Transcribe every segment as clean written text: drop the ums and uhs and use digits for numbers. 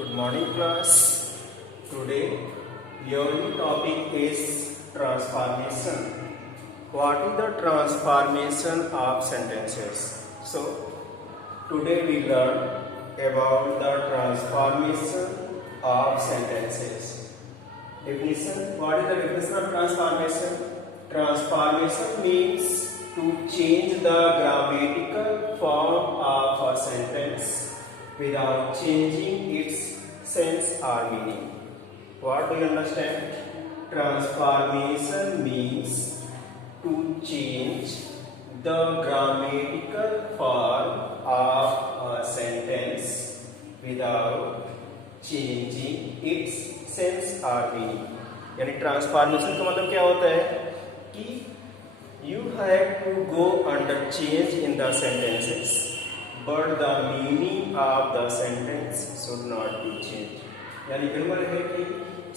Good morning class. Today your new topic is transformation. What is the transformation of sentences? So today we learn about the transformation of sentences. Definition. What is the definition of transformation? Transformation means to change the grammatical form of a sentence without changing its sense or meaning. What do you understand? Transformation means to change the grammatical form of a sentence without changing its sense or meaning. यानी transformation का मतलब क्या होता है कि you have to go under change in the sentences, but the meaning of the sentence should not be changed. यानी बिल्कुल है कि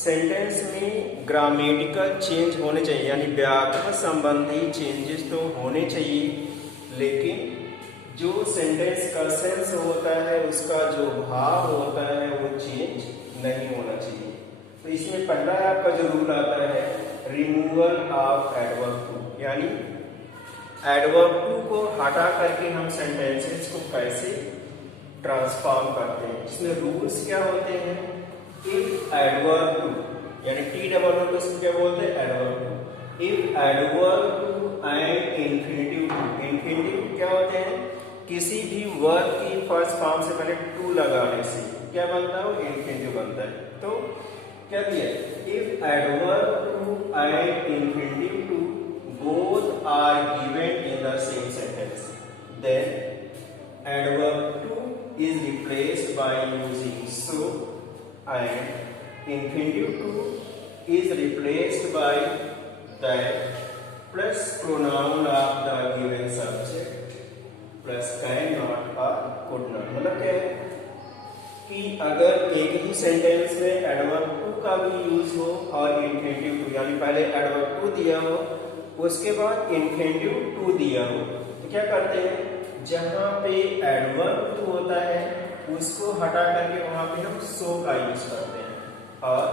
सेंटेंस में ग्रामेटिकल चेंज होने चाहिए, यानी व्याकरण संबंधी चेंजेस तो होने चाहिए, लेकिन जो सेंटेंस का सेंस होता है, उसका जो भाव होता है, वो चेंज नहीं होना चाहिए. तो इसमें पहला आपका जो रूल आता है रिमूवल ऑफ एडवर्ब टू, यानी एडवर्ब टू को हटा करके हम सेंटेंसेस को कैसे ट्रांसफॉर्म करते हैं. इसमें रूल्स क्या होते हैं? इफ एडवर्ब टू, यानी टी डबल ओ को क्या बोलते हैं? Adverb too. If adverb too and infinitive to. Infinitive to होते हैं? किसी भी वर्ब की फर्स्ट फॉर्म से पहले टू लगाने से क्या बनता है? वो इन्फिनेटिव बनता है. तो क्या दिया? If adverb too and infinitive to both are given in the same sentence, then adverb to is replaced by using so, and infinitive to is replaced by that plus pronoun of the given subject plus cannot or could not. मतलब क्या है कि अगर एक ही sentence में adverb to का भी use हो और इन्फिनेटिव टू, यानी पहले एडवर्ब टू दिया हो उसके बाद इन्फिनेटिव टू दिया हो, तो क्या करते हैं? जहां पे एडवर्ब टू होता है उसको हटा करके वहां पे हम सो का यूज करते हैं, और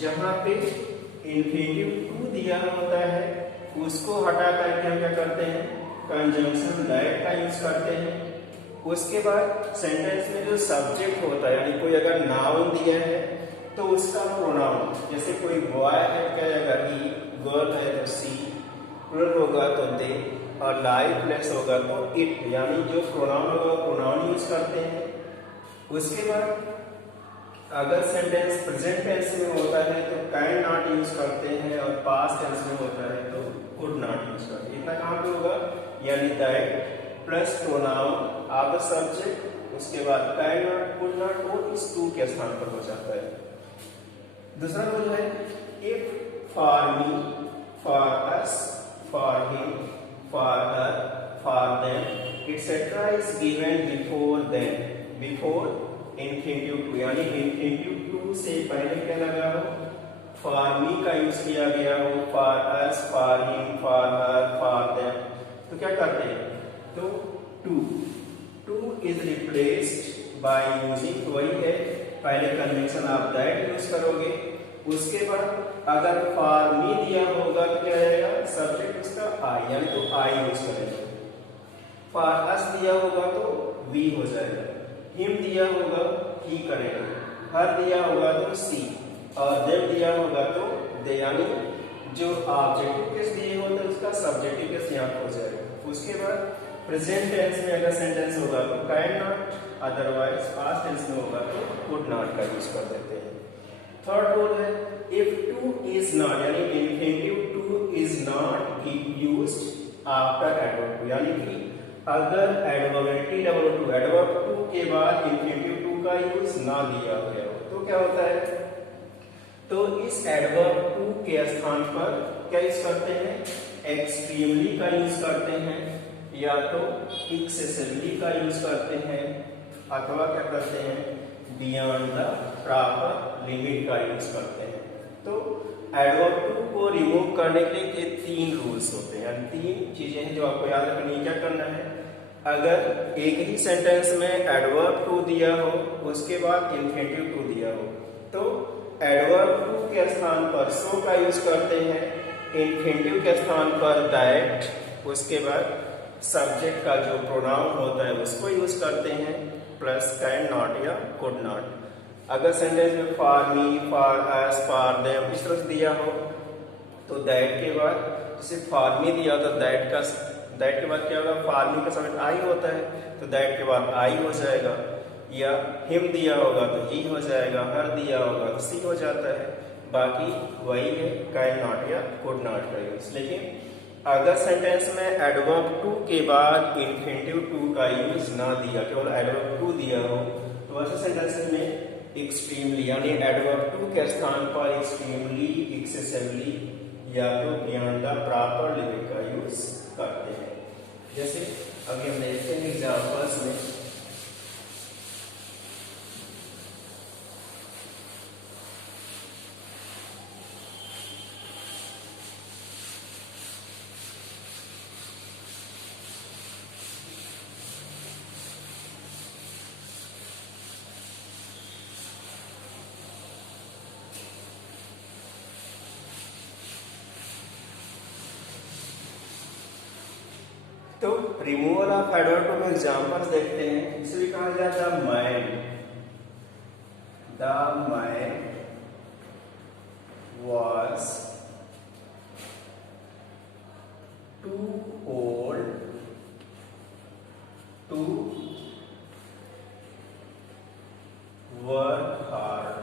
जहां पे इन्फिनेटिव टू दिया होता है उसको हटा करके हम क्या करते हैं? कंजंक्शन दैट का यूज करते हैं. उसके बाद सेंटेंस में जो सब्जेक्ट होता है, यानी कोई अगर नाउन दिया है तो उसका प्रोनाउन, जैसे कोई बॉय है क्या जाएगा ही, गर्ल है तो सी, प्लूरल होगा तो दे, और लाइफलेस होगा तो इट, यानी जो प्रोनाउन होगा प्रोनाउन यूज करते हैं. उसके बाद अगर सेंटेंस प्रेजेंट टेंस में होता है तो कैन नॉट यूज करते हैं, और पास्ट टेंस में होता है तो कुड नॉट यूज करते हैं. इतना कहाँ पे होगा? यानी that plus pronoun of the subject, उसके बाद कैन नॉट कुड नॉट, वो इस टू के स्थान पर हो जाता है. दूसरा रूल है if for me, for us, for him, for her, for them etcetera is given before them, before infinitive to, यानी इन्फिनेटिव टू से पहले क्या लगा हो? फॉर मी का यूज किया गया हो, for us, for him, for her, for them. तो क्या करते हैं? तो two is replaced by using, वही है पहले कन्वेंशन आप दैट यूज करोगे. उसके बाद अगर फॉर मी दिया होगा तो क्या रहेगा? सब्जेक्ट उसका आई, यानी तो आई यूज करेंगे. फॉर अस दिया होगा तो वी हो जाएगा. हिम दिया होगा ही करेगा. हर दिया होगा तो सी, और देम दिया होगा तो दे, यानी जो ऑब्जेक्टिव केस दिए होते हैं उसका सब्जेक्टिव केस यहाँ हो जाएगा. उसके बाद प्रेजेंट टेंस में अगर सेंटेंस होगा तो can not, otherwise past tense में होगा तो कुड नॉट का यूज कर देते हैं. थर्ड रूल है इफ टू इज नॉट, यानी infinitive to is not used after adverb too, यानी कि अगर adverb T double two, adverb too के बाद इन्फिनेटिव टू का यूज ना दिया गया हो तो क्या होता है? तो इस एडवर्ब टू के स्थान पर क्या यूज करते हैं? एक्सट्रीमली का यूज करते हैं, या तो एक्सेसिवली का यूज करते हैं, अथवा क्या करते हैं? बियॉन्ड द प्रॉपर लिमिट का यूज करते हैं. तो एडवर्ब टू को रिमूव करने के लिए तीन रूल्स होते हैं, यानी तीन चीजें हैं जो आपको याद रखनी है. क्या करना है? अगर एक ही सेंटेंस में एडवर्ब टू दिया हो उसके बाद इन्फिनेटिव टू दिया हो तो एडवर्ब टू के स्थान पर सो का यूज करते हैं, इन्फिनेटिव के स्थान पर दैट, उसके बाद सब्जेक्ट का जो प्रोनाउन होता है उसको यूज करते हैं, प्लस कैन नॉट या कुड नॉट। अगर सेंटेंस में for me, for us, for them इस तरह से दिया हो तो दैट के बाद, जैसे फॉर मी दिया तो दैट के बाद क्या होगा, फॉर मी का सब्जेक्ट आई होता है तो दैट के बाद आई हो जाएगा, या हिम दिया होगा तो ही हो जाएगा, हर दिया होगा तो सी हो जाता है। बाकी वही है कैन नॉट या कुड नॉट का यूज। लेकिन अगर सेंटेंस में एडवर्ब टू के बाद इन्फिनेटिव टू का यूज ना दिया, केवल एडवर्ब टू दिया हो तो ऐसे सेंटेंस में एक्सट्रीमली यानी एडवर्ब टू के स्थान पर एक्सट्रीमली, एक्सेसिवली या तो बियॉन्ड द प्रॉपर लिमिट का यूज करते हैं। जैसे अभी हम देखते हैं एग्जांपल्स में, तो रिमूवल ऑफ एडवर्ब टू में एग्जांपल्स देखते हैं। इसे भी कहा जाता है the man was too old to work hard.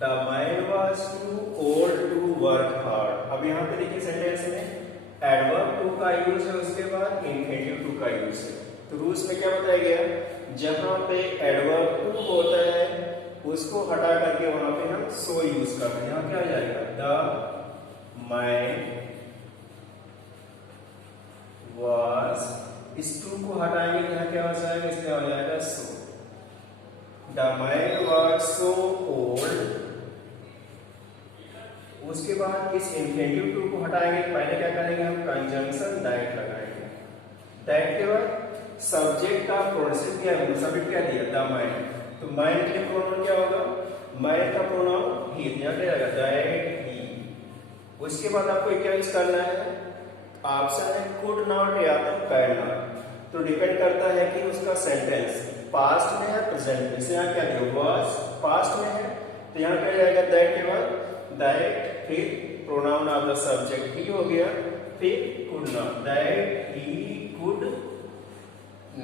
The man was too old to work hard. अब यहाँ पे देखिए सेंटेंस में एडवर्ब टू का यूज है, उसके बाद इन्फिनेटिव टू का यूज है। तो रूल्स में क्या बताया गया, जहां पे एडवर्ब टू होता है उसको हटा करके वहां पे हम सो यूज करते हैं। यहाँ क्या आ जाएगा, द मैन वाज, इस टू को हटाएंगे तो यहाँ क्या हो जाएगा, इसमें हो जाएगा so. The man was so old, उसके बाद इस इन्फिनेटिव टू को हटाएंगे, पहले क्या करेंगे हम कंजंक्शन दैट लगाएंगे। दैट के बाद सब्जेक्ट का प्रोनाउन क्या है, सब्जेक्ट क्या दिया, द मैन, तो मैन के लिए प्रोनाउन क्या होगा, मैन का प्रोनाउन ही, यहाँ क्या आएगा दैट ही। उसके बाद आपको क्या यूज करना है, ऑप्शन है कुड नॉट या तो कैन नॉट। तो डिपेंड करता है कि उसका सेंटेंस पास्ट में है प्रेजेंट में। जैसे यहाँ क्या दिया, वाज पास्ट में है तो यहाँ क्या जाएगा दैट के बाद दैट, फिर प्रोनाउन ऑफ द सब्जेक्ट ही हो गया, फिर could not, that he could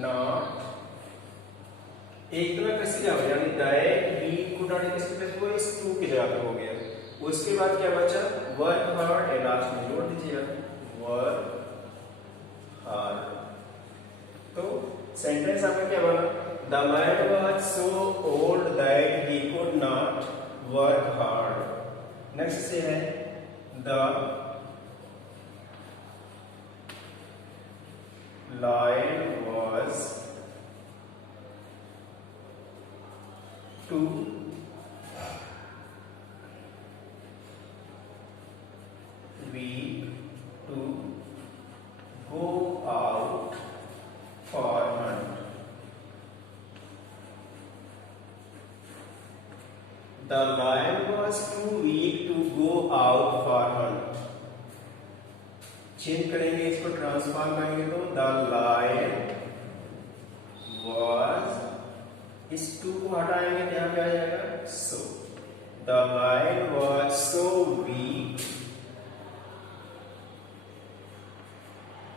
not. एक तरह कैसे क्या हो, यानी दैट ही कुड नॉट किसके प्लेस पे, इस टू की जगह पे हो गया। उसके बाद क्या बचा, वर्क हार्ड, ए लास्ट में जोड़ दीजिएगा वर्क हार्ड। तो सेंटेंस आपका क्या बना, the man was so old that he could not work hard. Next से है the lion was too weak to go out for hunt. The lion was too weak to go out for hunt. Change करेंगे, इसको transform करेंगे तो the lion was, इस to को हटाएंगे तो यहाँ पे आ जाएगा so. The lion was so weak,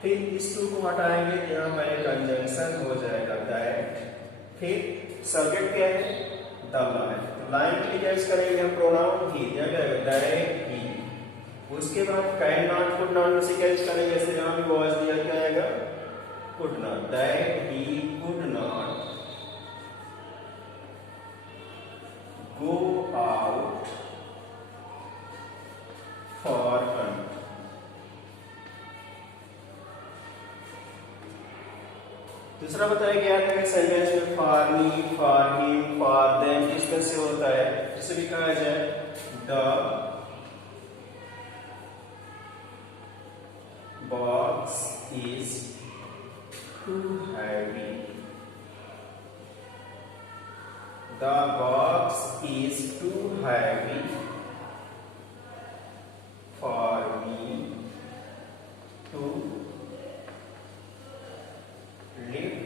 फिर इस टू को हटाएंगे तो यहाँ पर कंजंक्शन हो जाएगा दैट, फिर सब्जेक्ट क्या है द लायन, लाइन के लिए क्या यूज करेंगे हम प्रोनाउन ही, दैट ही। उसके बाद कैन नॉट कुड नॉट उसी का यूज करेंगे, जैसे जहां भी वॉइस दिया क्या आएगा could not, that he could not go out for Hunt. दूसरा बताया गया था कि सेंटेंस में for me, for him, for them किस तरह से होता है, जिसे भी कहा जाए the box is too heavy. The box is too heavy for me to lift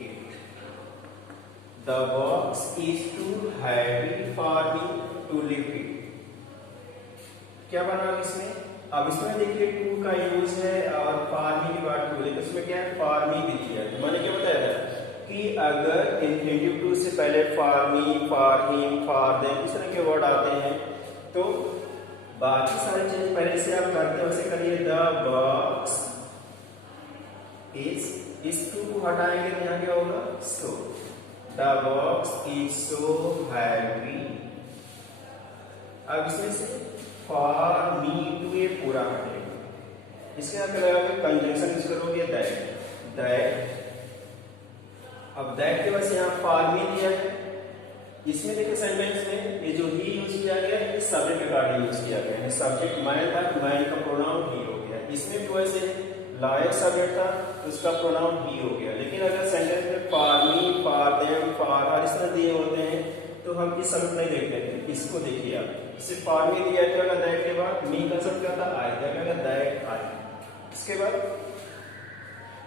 it. The box is too heavy for me to lift it. क्या बना इसमें? अब इसमें देखिए टू का यूज है और फॉर मी की बात हो रही है, इसमें क्या है फॉर मी दी है। तो मैंने क्या बताया था कि अगर इंफिनिटिव टू से पहले for me, for him, for them इस तरह के वर्ड आते हैं तो बाकी सारे चीज पहले से आप करते हैं वैसे करिए। द बॉक्स इस टू को हटाएंगे तो यहाँ क्या होगा so. The box is so heavy. अब इसमें से फॉर मी टू ये पूरा हटेगा, इसके आप लगाओगे कंजंक्शन यूज करोगे दैट। अब दैट के बाद यहाँ फॉर मी दिया है, इसमें देखिए सेंटेंस में ये जो ही यूज किया गया है इस सब्जेक्ट के कार्ड यूज किया गया है। सब्जेक्ट मैन था, मैन का प्रोनाउन ही हो गया। इसमें तो ऐसे लायक सब्जेक्ट था उसका प्रोनाउन ही हो गया। लेकिन अगर सेंटेंस में for me, for them, for her इस तरह दिए होते हैं तो हम इस शब्द नहीं देखते हैं। इसको देखिए आप, इससे फॉर मी दिया जाएगा दैट के बाद मी का शब्द क्या था आई जाएगा दैट आई। इसके बाद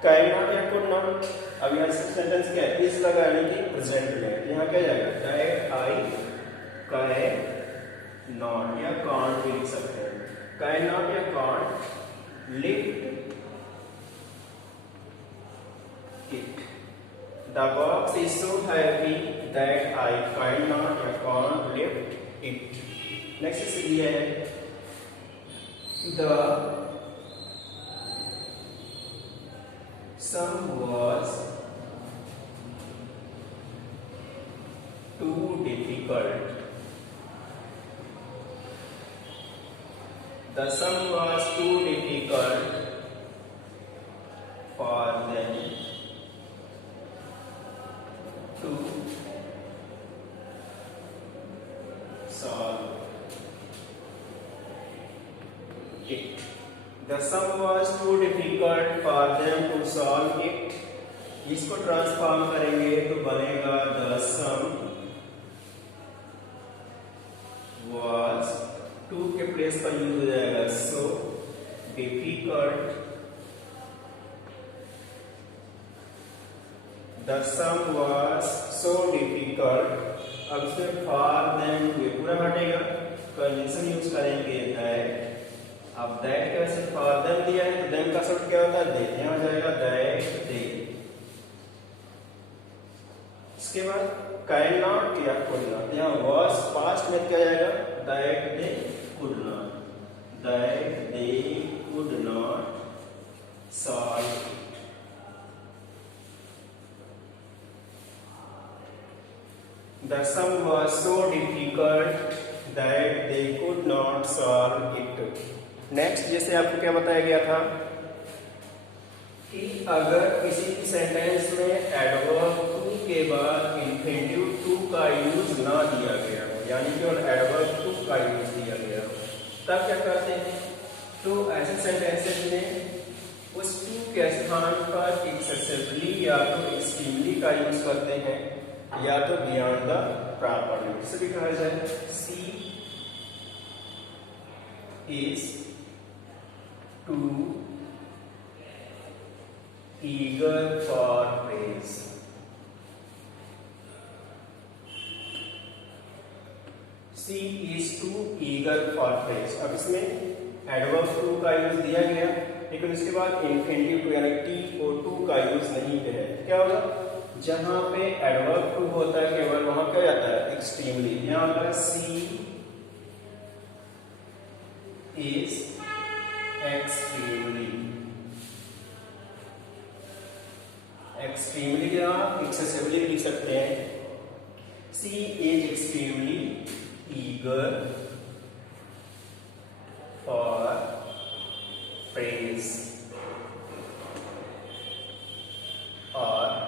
कैन नॉट या कुड नॉट। अब यहाँ से सेंटेंस क्या है इस लगा यानी कि प्रेजेंट में, यहाँ क्या जाएगा दैट आई कैन नॉट या कांट भी लिख सकते हैं। कैन नॉट या can't lift it. The box is so heavy that I cannot or can't lift it. Next is here. The sum was too difficult. The sum was too difficult for them to solve it. The sum was too difficult for them to solve it. इसको transform करेंगे तो बनेगा the sum was to के place पर use हो जाएगा so difficult. The sum was so difficult. अब इसमें for them ये पूरा हटेगा, कंजंक्शन यूज करेंगे that। अब that का से for them दिया है तो them का शब्द क्या होता है they, यहाँ जाएगा that they। इसके बाद can not या could not, यहाँ was past में क्या जाएगा that they could not solve it. The sum was so difficult that they could not solve it. Next जैसे आपको क्या बताया गया था कि अगर किसी भी सेंटेंस में एडवर्ब टू के बाद इंफिनिटिव टू का यूज ना दिया गया हो, यानी केवल एडवर्ब टू का यूज दिया गया हो, तब क्या करते हैं तो ऐसे सेंटेंसेस में उस टू के स्थान पर एक्सेसिवली या तो एक्सट्रीमली का यूज करते हैं या तो बियॉन्ड द प्रॉपर लिमिट। इसे भी कहा जाए she is too eager for praise. She is too eager for praise. अब इसमें एडवर्ब टू का यूज दिया गया लेकिन उसके बाद इंफिनिटिव टू यानी टी ओ टू का यूज नहीं है। क्या होगा जहां पे एडवर्ब टू होता है केवल वहां क्या जाता है एक्सट्रीमली। यहां पर सी इज एक्सट्रीमली, एक्सट्रीमली या एक्सेसिवली लिख सकते हैं। She is extremely eager for praise. और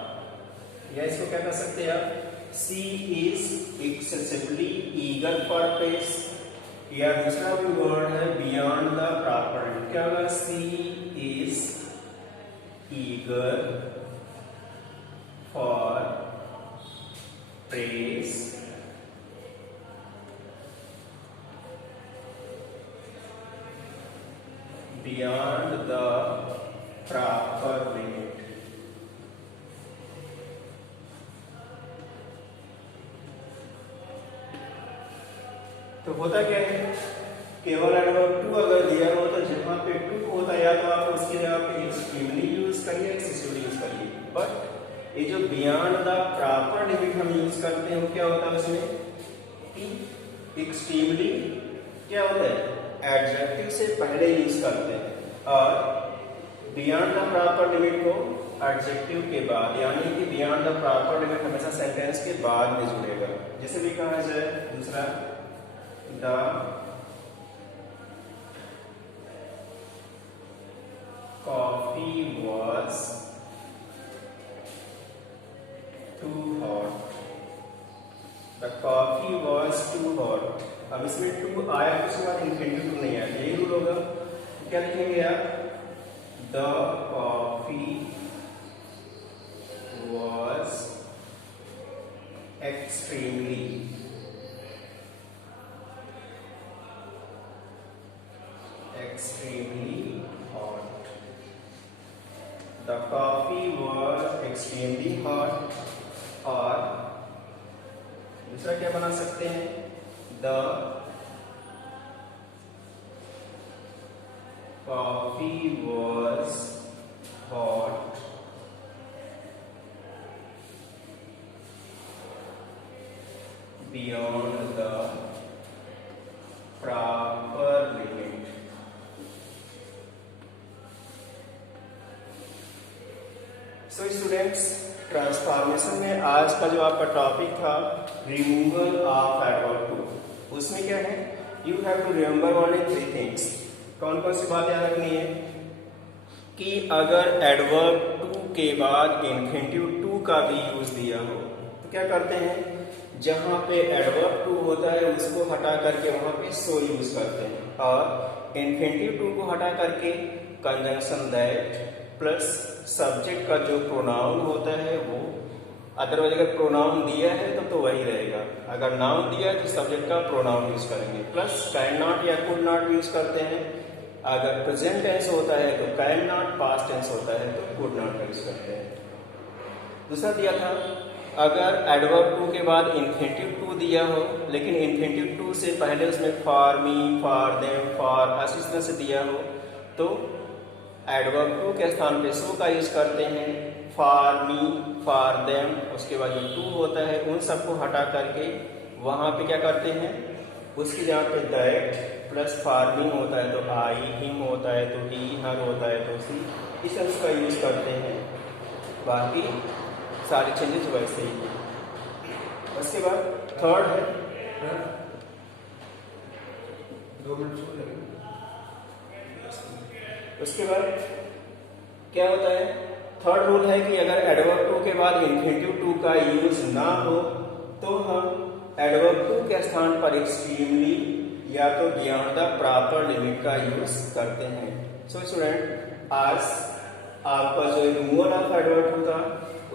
या इसको क्या कर सकते हैं आप she is excessively eager for praise या दूसरा भी वर्ड है बियॉन्ड द प्रॉपर लिमिट, क्या होगा? She is eager for praise beyond the proper limit. तो होता क्या है, केवल एडवर्ब टू अगर दिया हो तो जहां पे टू होता है या तो आप उसकी जगह पे एक्सट्रीमली यूज करिए, एक्सेसिवली यूज करिए। बट ये जो बियॉन्ड द प्रॉपर लिमिट हम यूज करते हैं वो क्या होता है उसमें? एक्सट्रीमली क्या होता है? एडजेक्टिव से पहले यूज करते हैं और बियॉन्ड द प्रॉपर लिमिट को एडजेक्टिव के बाद, यानी कि बियॉन्ड द प्रॉपर लिमिट हमेशा सेंटेंस के बाद में जुड़ेगा। जैसे भी कहा जाए दूसरा, the coffee was too hot, the coffee was too hot. अब इसमें टू आया तो उसके बाद इंफिनिटिव टू नहीं आया, यही रूल होगा। क्या लिखेंगे आप? The coffee was extremely hot. The coffee was extremely hot. और दूसरा क्या बना सकते हैं? The coffee was hot beyond the proper limit. So students, transformation में आज का जो आपका टॉपिक था रिमूवल ऑफ एडवर्ब टू, उसमें क्या है? You have to remember only 3 things. कौन कौन सी बात याद रखनी है? कि अगर एडवर्ब टू के बाद इन्फिनिटिव टू का भी यूज दिया हो तो क्या करते हैं? जहां पे एडवर्ब टू होता है उसको हटा करके वहां पे सो यूज करते हैं, और इन्फिनिटिव टू को हटा करके कंजंक्शन दैट प्लस सब्जेक्ट का जो प्रोनाउन होता है वो, अदरवाइज अगर प्रोनाउन दिया है तो वही रहेगा, अगर नाउन दिया है तो सब्जेक्ट का प्रोनाउन यूज करेंगे, प्लस कैन नॉट या कुड नॉट यूज करते हैं। अगर प्रेजेंट टेंस होता है तो कैन नॉट, पास्ट टेंस होता है तो कुड नॉट यूज करते हैं। दूसरा दिया था, अगर एडवर्ब टू के बाद इन्फिनिटिव टू दिया हो लेकिन इन्फिनिटिव टू से पहले उसमें for me, for them, for us इस तरह से दिया हो तो एडवर्ब टू के स्थान पे सो का यूज करते हैं। फॉर मी, फॉर देम, उसके बाद जो टू होता है उन सबको हटा करके वहां पे क्या करते हैं? उसकी जगह पे दैट प्लस फार्मिंग होता है तो आई, हिम होता है तो ही, हर होता है तो सी, इस तरह का यूज करते हैं। बाकी सारे चेंजेस वैसे ही हैं। उसके बाद थर्ड है, 2 मिनट उसके बाद क्या होता है? थर्ड रूल है कि अगर एडवर्ब टू के बाद इन्फिनिटिव टू का यूज ना हो तो हम एडवर्ब टू के स्थान पर एक्सट्रीमली या तो बियॉन्ड द प्रॉपर लिमिट का यूज करते हैं। सो स्टूडेंट, आज आपका जो रिमूवल ऑफ एडवर्ब टू था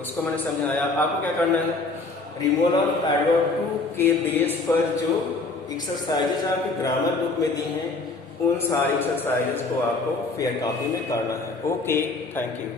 उसको मैंने समझाया। आपको क्या करना है? रिमूवल ऑफ एडवर्ब टू के बेस पर जो एक्सरसाइजेज आपकी ग्रामर बुक में दी हैं उन सारी एक्सरसाइजेज को आपको फेयर कॉपी में करना है। Okay, thank you.